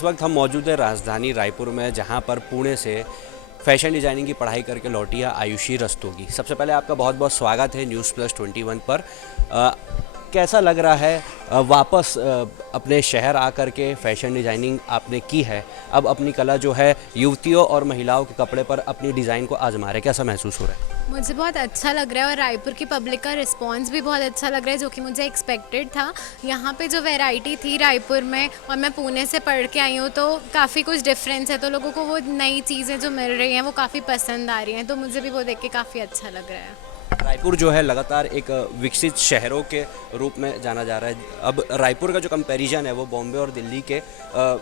इस वक्त हम मौजूद है राजधानी रायपुर में, जहां पर पुणे से फैशन डिज़ाइनिंग की पढ़ाई करके लौटी है आयुषी रस्तोगी। सबसे पहले आपका बहुत बहुत स्वागत है न्यूज़ प्लस 21 पर। कैसा लग रहा है वापस अपने शहर आकर के फैशन डिज़ाइनिंग आपने की है, अब अपनी कला जो है युवतियों और महिलाओं के कपड़े पर अपनी डिज़ाइन को आजमा रहे, कैसा महसूस हो रहा है? मुझे बहुत अच्छा लग रहा है और रायपुर की पब्लिक का रिस्पांस भी बहुत अच्छा लग रहा है, जो कि मुझे एक्सपेक्टेड था। यहाँ पे जो वैरायटी थी रायपुर में, और मैं पुणे से पढ़ के आई हूँ, तो काफ़ी कुछ डिफरेंस है, तो लोगों को वो नई चीज़ें जो मिल रही हैं वो काफ़ी पसंद आ रही हैं, तो मुझे भी वो देख के काफ़ी अच्छा लग रहा है। रायपुर जो है लगातार एक विकसित शहरों के रूप में जाना जा रहा है। अब रायपुर का जो कंपैरिजन है वो बॉम्बे और दिल्ली के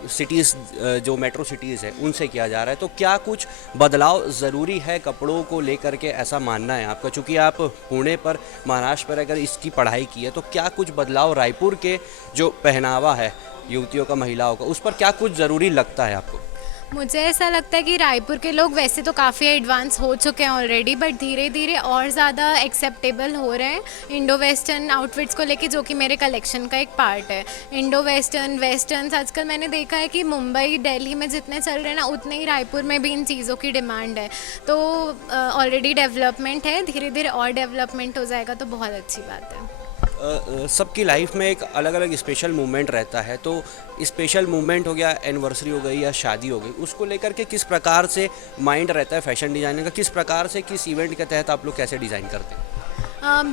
सिटीज़, जो मेट्रो सिटीज़ है उनसे किया जा रहा है। तो क्या कुछ बदलाव ज़रूरी है कपड़ों को लेकर के, ऐसा मानना है आपका? चूँकि आप पुणे पर, महाराष्ट्र पर अगर इसकी पढ़ाई की है, तो क्या कुछ बदलाव रायपुर के जो पहनावा है युवतियों का, महिलाओं का, उस पर क्या कुछ ज़रूरी लगता है आपको? मुझे ऐसा लगता है कि रायपुर के लोग वैसे तो काफ़ी एडवांस हो चुके हैं ऑलरेडी, बट धीरे धीरे और ज़्यादा एक्सेप्टेबल हो रहे हैं इंडो वेस्टर्न आउटफिट्स को लेके, जो कि मेरे कलेक्शन का एक पार्ट है। इंडो वेस्टर्न, वेस्टर्न्स आजकल मैंने देखा है कि मुंबई, दिल्ली में जितने चल रहे हैं ना, उतने ही रायपुर में भी इन चीज़ों की डिमांड है। तो ऑलरेडी डेवलपमेंट है, धीरे धीरे और डेवलपमेंट हो जाएगा तो बहुत अच्छी बात है। सबकी लाइफ में एक अलग अलग स्पेशल मोमेंट रहता है, तो स्पेशल मोमेंट हो गया, एनिवर्सरी हो गई या शादी हो गई, उसको लेकर के किस प्रकार से माइंड रहता है फैशन डिज़ाइनर का? किस प्रकार से, किस इवेंट के तहत आप लोग कैसे डिज़ाइन करते हैं?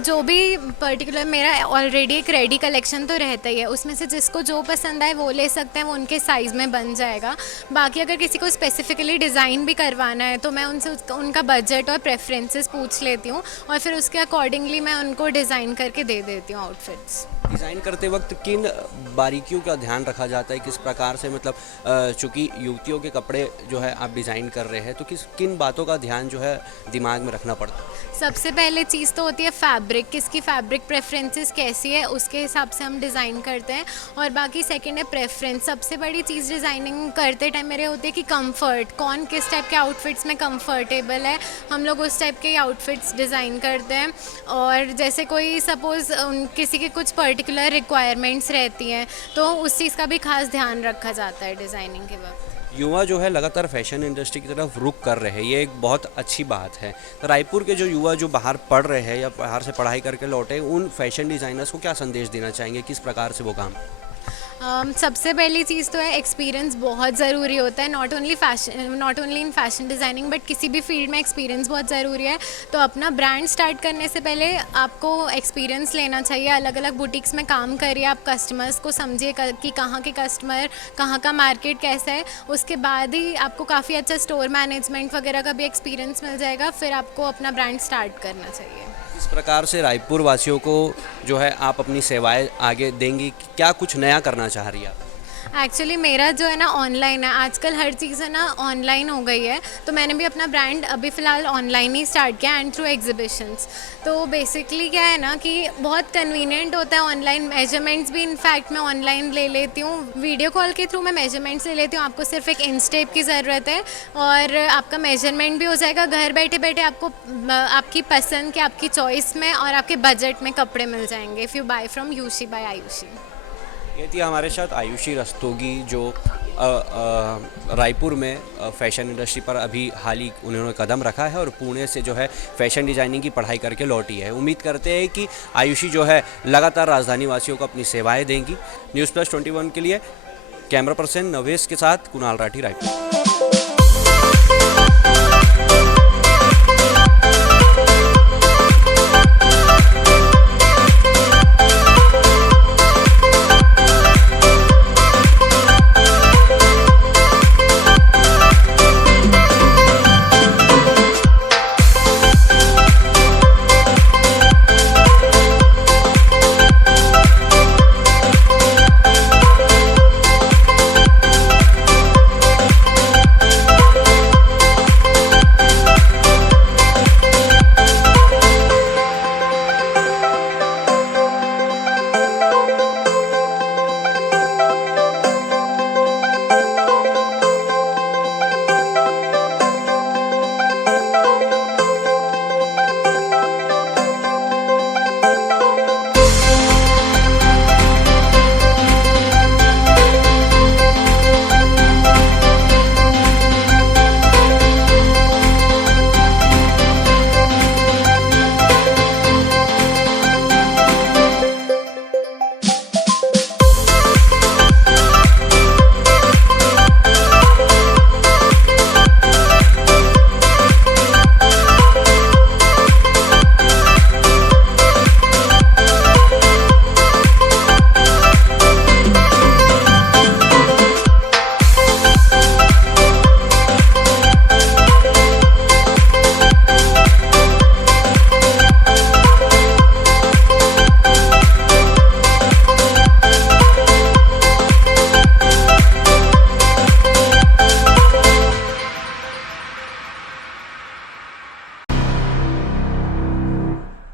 जो भी पर्टिकुलर, मेरा ऑलरेडी एक रेडी कलेक्शन तो रहता ही है, उसमें से जिसको जो पसंद आए वो ले सकते हैं, वो उनके साइज़ में बन जाएगा। बाकी अगर किसी को स्पेसिफिकली डिज़ाइन भी करवाना है तो मैं उनसे उनका बजट और प्रेफरेंसेस पूछ लेती हूँ, और फिर उसके अकॉर्डिंगली मैं उनको डिज़ाइन करके दे देती हूँ आउटफिट्स। डिज़ाइन करते वक्त किन बारीकियों का ध्यान रखा जाता है? किस प्रकार से, मतलब चूँकि युवतियों के कपड़े जो है आप डिज़ाइन कर रहे हैं, तो किन बातों का ध्यान जो है दिमाग में रखना पड़ता है? सबसे पहले चीज़ तो होती है फैब्रिक, किसकी फैब्रिक प्रेफरेंसेस कैसी है, उसके हिसाब से हम डिज़ाइन करते हैं। और बाकी सेकंड है प्रेफरेंस। सबसे बड़ी चीज़ डिज़ाइनिंग करते टाइम मेरे होती है कि कंफर्ट, कौन किस टाइप के आउटफिट्स में कंफर्टेबल है, हम लोग उस टाइप के आउटफिट्स डिज़ाइन करते हैं। और जैसे कोई सपोज़ किसी की कुछ पर्टिकुलर रिक्वायरमेंट्स रहती हैं, तो उस चीज़ का भी खास ध्यान रखा जाता है डिज़ाइनिंग के वक्त। युवा जो है लगातार फैशन इंडस्ट्री की तरफ रुख कर रहे हैं, ये एक बहुत अच्छी बात है। तो रायपुर के जो युवा जो बाहर पढ़ रहे हैं या बाहर से पढ़ाई करके लौटे, उन फैशन डिज़ाइनर्स को क्या संदेश देना चाहेंगे? किस प्रकार से वो काम? सबसे पहली चीज़ तो है एक्सपीरियंस बहुत ज़रूरी होता है, not only in fashion designing, but किसी भी फील्ड में एक्सपीरियंस बहुत ज़रूरी है। तो अपना ब्रांड स्टार्ट करने से पहले आपको एक्सपीरियंस लेना चाहिए, अलग अलग बुटीक्स में काम करिए, आप कस्टमर्स को समझिए कि कहाँ के कस्टमर, कहाँ का मार्केट कैसा है, उसके बाद ही आपको काफ़ी अच्छा स्टोर मैनेजमेंट वगैरह का भी एक्सपीरियंस मिल जाएगा, फिर आपको अपना ब्रांड स्टार्ट करना चाहिए। किस प्रकार से रायपुर वासियों को जो है आप अपनी सेवाएं आगे देंगी? क्या कुछ नया करना चाह रही है आप? एक्चुअली मेरा जो है ना ऑनलाइन है, आजकल हर चीज़ है ना ऑनलाइन हो गई है, तो मैंने भी अपना ब्रांड अभी फ़िलहाल ऑनलाइन ही स्टार्ट किया, एंड थ्रू एग्जीबिशंस। तो बेसिकली क्या है ना कि बहुत कन्वीनियंट होता है ऑनलाइन, मेजरमेंट्स भी इनफैक्ट मैं ऑनलाइन ले लेती हूँ, वीडियो कॉल के थ्रू मैं मेजरमेंट्स ले लेती हूँ। आपको सिर्फ एक इंस्टेप की ज़रूरत है और आपका मेजरमेंट भी हो जाएगा, घर बैठे बैठे आपको आपकी पसंद के, आपकी चॉइस में और आपके बजट में कपड़े मिल जाएंगे, if you buy from Yushi by Ayushi. ये थी हमारे साथ आयुषी रस्तोगी, जो रायपुर में फैशन इंडस्ट्री पर अभी हाल ही उन्होंने कदम रखा है और पुणे से जो है फैशन डिज़ाइनिंग की पढ़ाई करके लौटी है। उम्मीद करते हैं कि आयुषी जो है लगातार राजधानी वासियों को अपनी सेवाएं देंगी। न्यूज़ प्लस 21 के लिए कैमरा पर्सन नवेश के साथ कुणाल राठी, रायपुर।